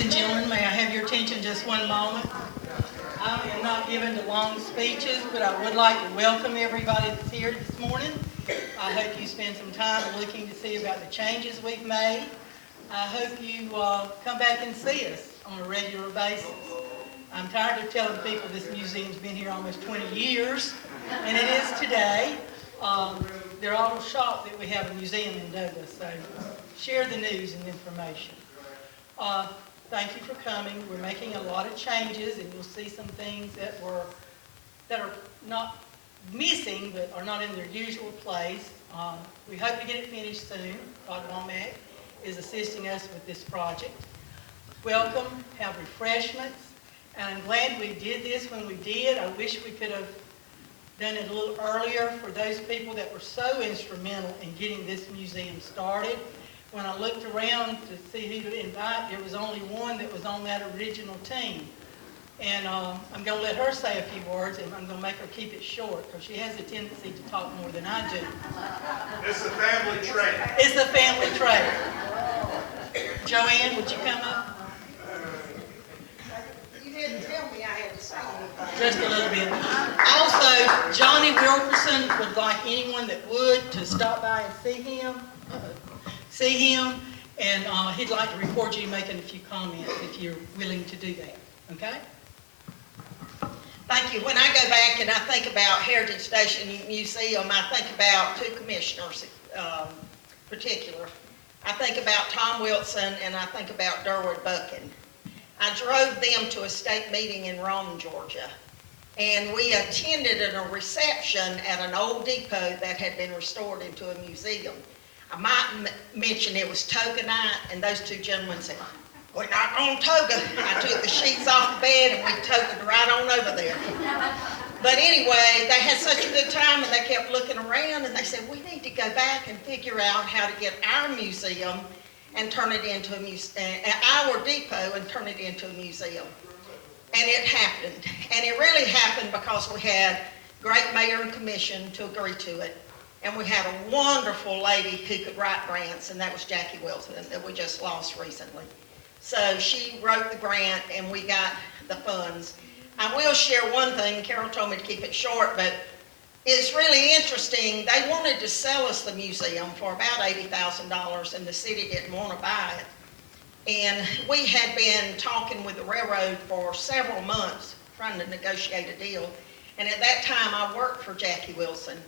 Ladies and gentlemen, may I have your attention just one moment? I am not given to long speeches, but I would like to welcome everybody that's here this morning. I hope you spend some time looking to see about the changes we've made. I hope you come back and see us on a regular basis. I'm tired of telling people this museum's been here almost 20 years, and it is today. They're all shocked that we have a museum in Douglas, so share the news and information. Thank you for coming. We're making a lot of changes, and you'll see some things that are not missing, but are not in their usual place. We hope to get it finished soon. Todd Womack is assisting us with this project. Welcome, have refreshments, and I'm glad we did this when we did. I wish we could have done it a little earlier for those people that were so instrumental in getting this museum started. When I looked around to see who to invite, there was only one that was on that original team. And I'm going to let her say a few words, and I'm going to make her keep it short, because she has a tendency to talk more than I do. It's a family trait. It's a family trait. Joanne, would you come up? You didn't tell me I had to say anything. Just a little bit. Also, Johnny Wilkerson would like anyone that would to stop by and see him, and he'd like to record you making a few comments if you're willing to do that. Okay? Thank you. When I go back and I think about Heritage Station Museum, I think about two commissioners particular. I think about Tom Wilson and I think about Durward Buchan. I drove them to a state meeting in Rome, Georgia, and we attended a reception at an old depot that had been restored into a museum. I might mention it was Toga night, and those two gentlemen said, "We're not on Toga." I took the sheets off the bed and we togaed right on over there. But anyway, they had such a good time and they kept looking around and they said, "We need to go back and figure out how to get our museum and turn it into our depot and turn it into a museum." And it happened. And it really happened because we had great mayor and commission to agree to it. And we had a wonderful lady who could write grants, and that was Jackie Wilson, that we just lost recently. So she wrote the grant, and we got the funds. I will share one thing. Carol told me to keep it short, but it's really interesting. They wanted to sell us the museum for about $80,000, and the city didn't want to buy it. And we had been talking with the railroad for several months, trying to negotiate a deal. And at that time, I worked for Jackie Wilson.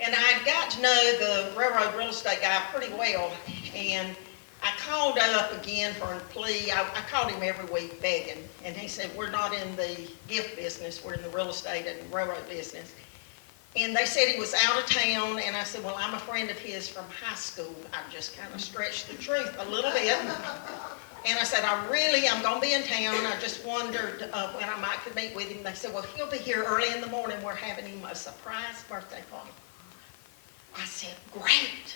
And I got to know the railroad real estate guy pretty well, and I called up again for a plea. I called him every week begging, and he said, "We're not in the gift business, we're in the real estate and railroad business." And they said he was out of town, and I said, "Well, I'm a friend of his from high school." I just kind of stretched the truth a little bit. And I said, I'm going to be in town. I just wondered when I might could meet with him. They said, "Well, he'll be here early in the morning. We're having him a surprise birthday party." I said, "Great."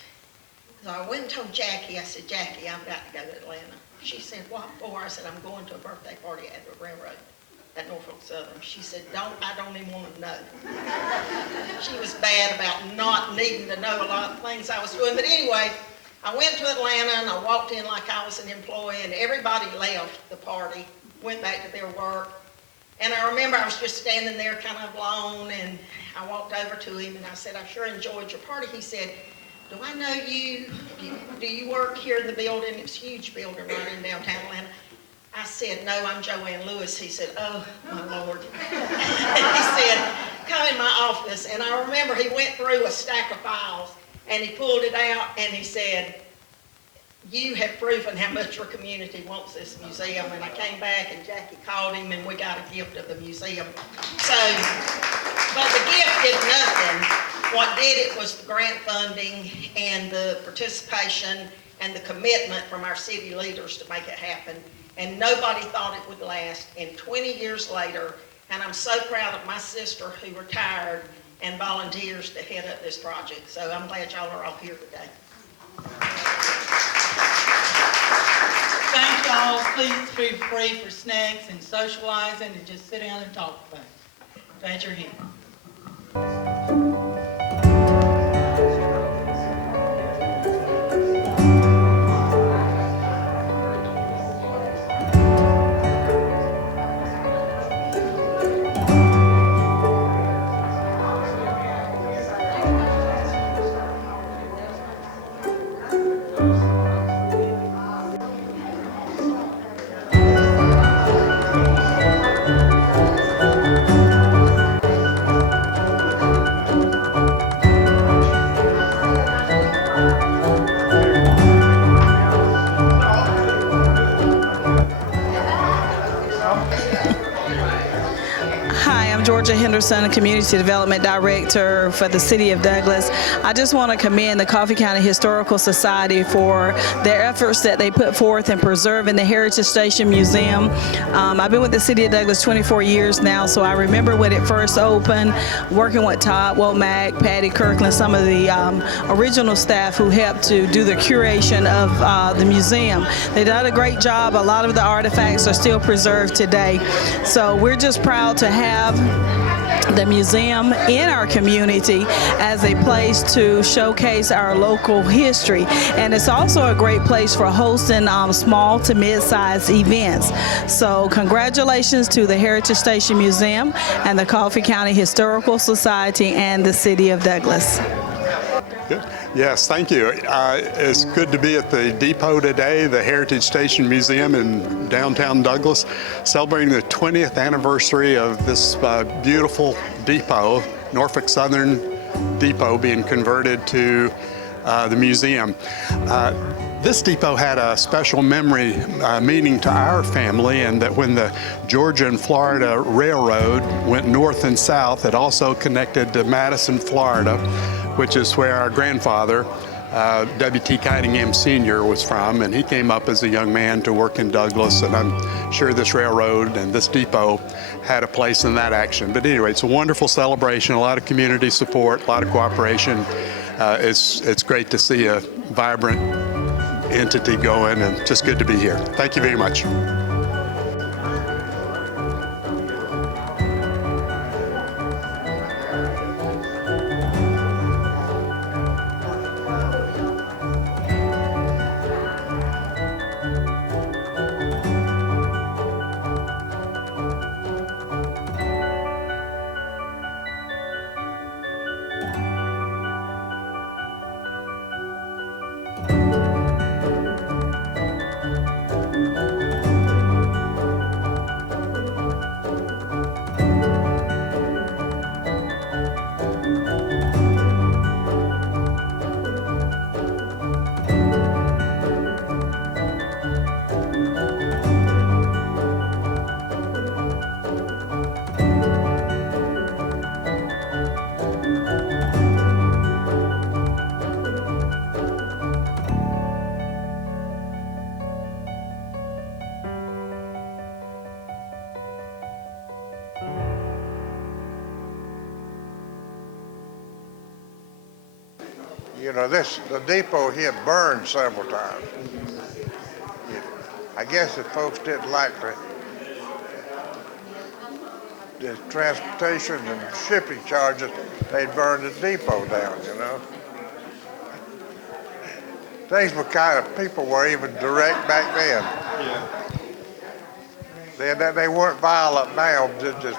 So I went and told Jackie, I said, "Jackie, I've got to go to Atlanta." She said, "What for?" I said, "I'm going to a birthday party at the railroad at Norfolk Southern." She said, I don't even want to know. She was bad about not needing to know a lot of things I was doing. But anyway, I went to Atlanta and I walked in like I was an employee, and everybody left the party, went back to their work. And I remember I was just standing there kind of alone, and I walked over to him and I said, "I sure enjoyed your party." He said, "Do I know you? Do you work here in the building?" It was a huge building right in downtown Atlanta. I said, "No, I'm Joanne Lewis." He said, "Oh, my Lord." He said, "Come in my office." And I remember he went through a stack of files and he pulled it out and he said, "You have proven how much your community wants this museum." And I came back and Jackie called him and we got a gift of the museum. So, but the gift did nothing. What did it was the grant funding and the participation and the commitment from our city leaders to make it happen. And nobody thought it would last. And 20 years later, and I'm so proud of my sister who retired and volunteers to head up this project. So I'm glad y'all are all here today. Thank y'all. Please feel free for snacks and socializing and just sit down and talk about it. Glad you're here. Georgia Henderson, Community Development Director for the City of Douglas. I just want to commend the Coffee County Historical Society for their efforts that they put forth in preserving the Heritage Station Museum. I've been with the City of Douglas 24 years now, so I remember when it first opened, working with Todd Womack, Patty Kirkland, some of the original staff who helped to do the curation of the museum. They did a great job. A lot of the artifacts are still preserved today. So we're just proud to have the museum in our community as a place to showcase our local history. And it's also a great place for hosting small to mid-sized events. So congratulations to the Heritage Station Museum and the Coffee County Historical Society and the City of Douglas. Good. Yes, thank you. It's good to be at the depot today, the Heritage Station Museum in downtown Douglas, celebrating the 20th anniversary of this beautiful depot, Norfolk Southern Depot, being converted to the museum. This depot had a special meaning to our family, and that when the Georgia and Florida Railroad went north and south, it also connected to Madison, Florida, which is where our grandfather, W.T. Cottingham Sr. was from, and he came up as a young man to work in Douglas, and I'm sure this railroad and this depot had a place in that action. But anyway, it's a wonderful celebration, a lot of community support, a lot of cooperation. It's great to see a vibrant entity going, and just good to be here. Thank you very much. You know, the depot here burned several times. I guess if folks didn't like the transportation and shipping charges, they'd burn the depot down, you know. Things were people were even direct back then. Yeah. They weren't violent now, just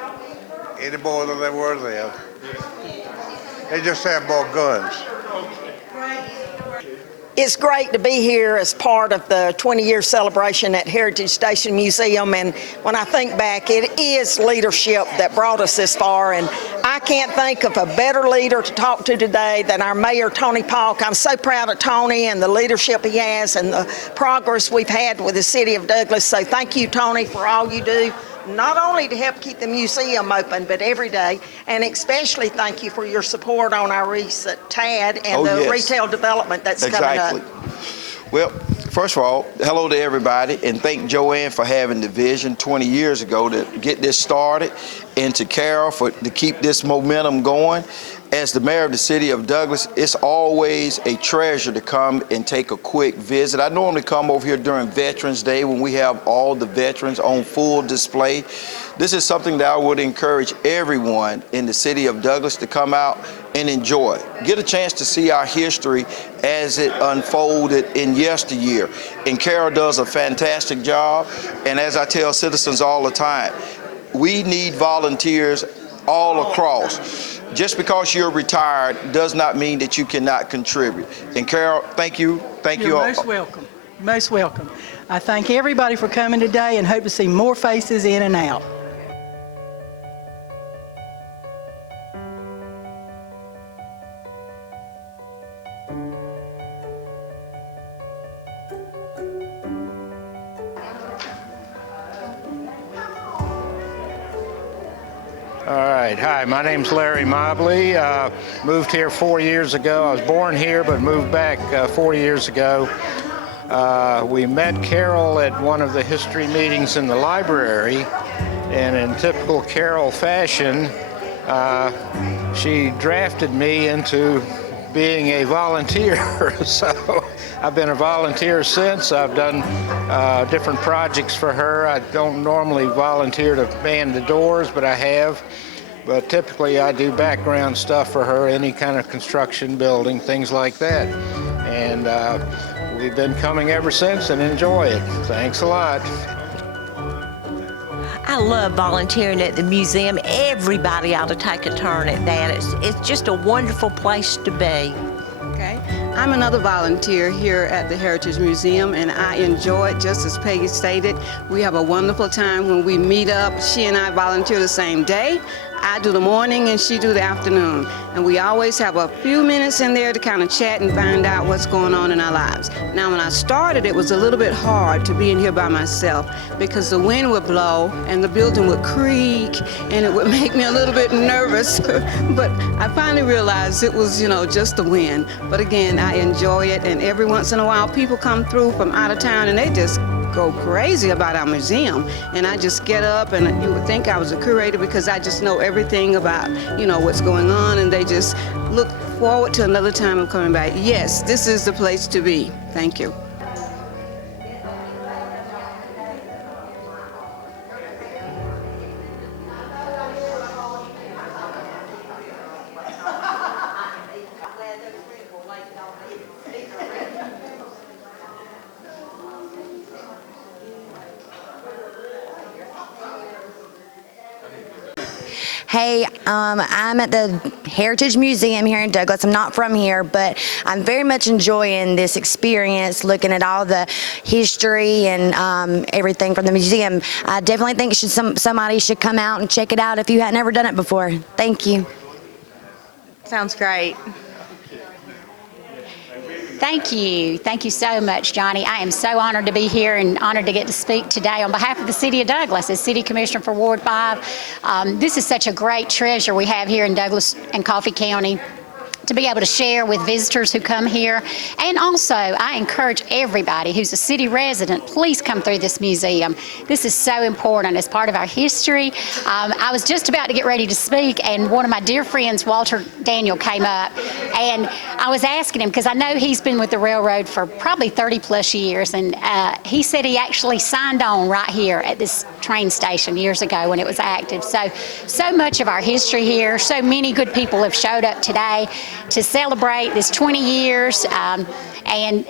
any more than they were then. They just had more guns. It's great to be here as part of the 20-year celebration at Heritage Station Museum, and when I think back, it is leadership that brought us this far, and I can't think of a better leader to talk to today than our Mayor, Tony Polk. I'm so proud of Tony and the leadership he has and the progress we've had with the City of Douglas, so thank you, Tony, for all you do, not only to help keep the museum open, but every day, and especially thank you for your support on our recent TAD and retail development that's coming up. Well, first of all, hello to everybody, and thank Joanne for having the vision 20 years ago to get this started, and to Carol to keep this momentum going. As the mayor of the City of Douglas, it's always a treasure to come and take a quick visit. I normally come over here during Veterans Day when we have all the veterans on full display. This is something that I would encourage everyone in the City of Douglas to come out and enjoy. Get a chance to see our history as it unfolded in yesteryear. And Carol does a fantastic job. And as I tell citizens all the time, we need volunteers all across. Just because you're retired does not mean that you cannot contribute. And Carol, thank you. Thank you all. You're most welcome. Most welcome. I thank everybody for coming today and hope to see more faces in and out. All right. right. Hi, my name's Larry Mobley. Moved here 4 years ago. I was born here, but moved back 4 years ago. We met Carol at one of the history meetings in the library, and in typical Carol fashion, she drafted me into being a volunteer. So I've been a volunteer since. I've done different projects for her. I don't normally volunteer to man the doors, but I have. But typically I do background stuff for her, any kind of construction, building, things like that. And we've been coming ever since and enjoy it. Thanks a lot. I love volunteering at the museum. Everybody ought to take a turn at that. It's just a wonderful place to be. Okay. I'm another volunteer here at the Heritage Museum, and I enjoy it just as Peggy stated. We have a wonderful time when we meet up. She and I volunteer the same day. I do the morning and she do the afternoon. And we always have a few minutes in there to kind of chat and find out what's going on in our lives. Now, when I started, it was a little bit hard to be in here by myself because the wind would blow and the building would creak and it would make me a little bit nervous. But I finally realized it was, just the wind. But again, I enjoy it, and every once in a while people come through from out of town and they just go crazy about our museum, and I just get up, and you would think I was a curator because I just know everything about what's going on, and they just look forward to another time of coming back. Yes, this is the place to be. Thank you. Hey, I'm at the Heritage Museum here in Douglas. I'm not from here, but I'm very much enjoying this experience, looking at all the history and everything from the museum. I definitely think somebody should come out and check it out if you hadn't ever done it before. Thank you. Sounds great. Thank you. Thank you so much, Johnny. I am so honored to be here and honored to get to speak today on behalf of the City of Douglas as City Commissioner for Ward 5. This is such a great treasure we have here in Douglas and Coffee County to be able to share with visitors who come here. And also, I encourage everybody who's a city resident, please come through this museum. This is so important as part of our history. I was just about to get ready to speak, and one of my dear friends, Walter Daniel, came up, and I was asking him, because I know he's been with the railroad for probably 30 plus years, and he said he actually signed on right here at this train station years ago when it was active. So much of our history here, so many good people have showed up today to celebrate this 20 years and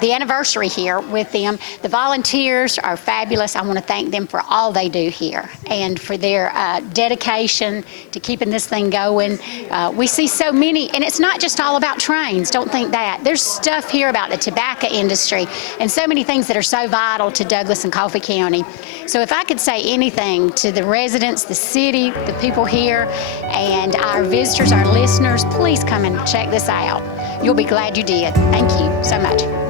the anniversary here with them. The volunteers are fabulous. I want to thank them for all they do here and for their dedication to keeping this thing going. We see so many, and it's not just all about trains, don't think that. There's stuff here about the tobacco industry and so many things that are so vital to Douglas and Coffee County. So if I could say anything to the residents, the city, the people here, and our visitors, our listeners, please come and check this out. You'll be glad you did. Thank you so much.